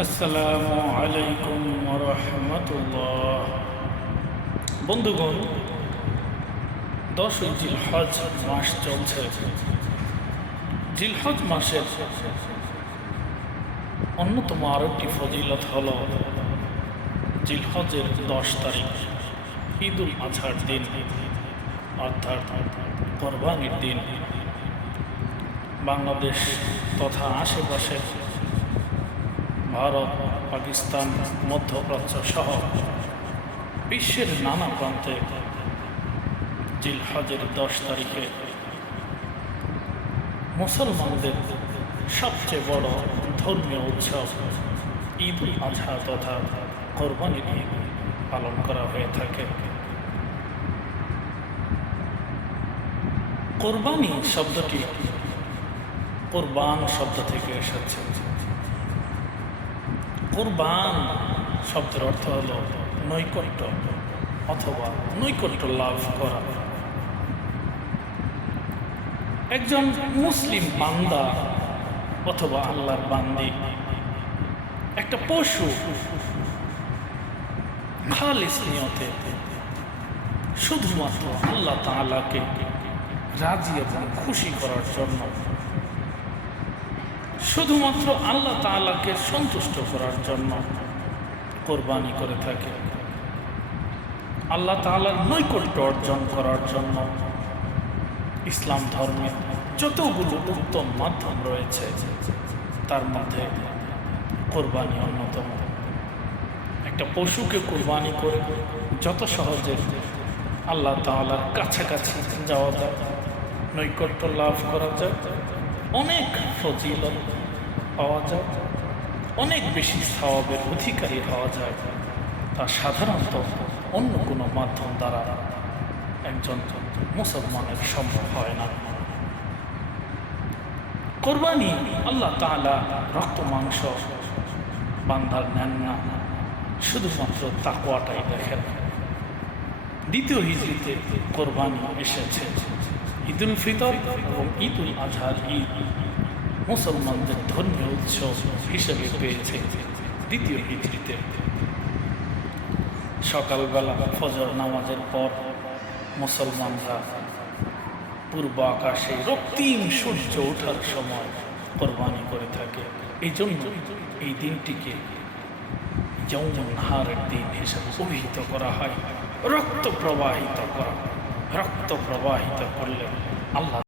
আসসালামু আলাইকুম ওয়া রাহমাতুল্লাহ। বন্ধুগণ, 10 জিলহজ মাস চলছে। জিলহজ মাসের অন্যতম আরেকটি ফজিলত হল জিলহজের 10 তারিখ ঈদুল আজহার দিন, অর্থাৎ কোরবানির দিন। বাংলাদেশ তথা আশেপাশে ভারত, পাকিস্তান, মধ্যপ্রাচ্য সহ বিশ্বের নানা প্রান্তে জিলহজের 10 তারিখে মুসলমানদের সবচেয়ে বড় ধর্মীয় উৎসব ঈদুল আজহা তথা কোরবানির ঈদ পালন করা হয়ে থাকে। কোরবানি শব্দটি কোরবান শব্দ থেকে এসেছে। কোরবান শব্দের অর্থ হল নৈকট্য অথবা নৈকট্য লাভ করা। একজন মুসলিম বান্দা অথবা আল্লাহর বান্দি একটা পশু খালিস নিয়তে শুধুমাত্র আল্লাহ তাআলাকে রাজি এবং খুশি করার জন্য, শুধুমাত্র আল্লাহ তাআলাকে সন্তুষ্ট করার জন্য কোরবানি করে থাকে। আল্লাহ তাআলার নৈকট্য অর্জন করার জন্য ইসলাম ধর্মে যতগুলো উত্তম মাধ্যম রয়েছে তার মধ্যে কোরবানি অন্যতম। একটা পশুকে কোরবানি করে যত সহজে আল্লাহ তাআলার কাছাকাছি যাওয়া যায়, নৈকট্য লাভ করা যায়, অনেক ফজিলত পাওয়া যায়, অনেক বেশি সওয়াবের অধিকারী হওয়া যায়, তা সাধারণত অন্য কোনো মাধ্যম দ্বারা একজন মুসলমানের সম্ভব হয় না। কোরবানি আল্লাহ তাআলা রক্ত মাংস বান্দার নেন না, শুধুমাত্র তাকওয়াটাই দেখেন। দ্বিতীয় হিজরিতে কোরবানি এসেছে। ঈদুল ফিতর এবং ঈদুল আজহার ঈদ মুসলমানদের ধর্মীয় উৎসব হিসেবে পেয়েছে দ্বিতীয় হিজরিতে। সকালবেলা ফজর নামাজের পর মুসলমানরা পূর্ব আকাশে রক্তিম সূর্য ওঠার সময় কোরবানি করে থাকে। এই জন্য এই দিনটিকে যৌমুন নাহারের দিন হিসেবে অভিহিত করা হয়। রক্ত প্রবাহিত করা, রক্ত প্রবাহিত করলে আল্লাহ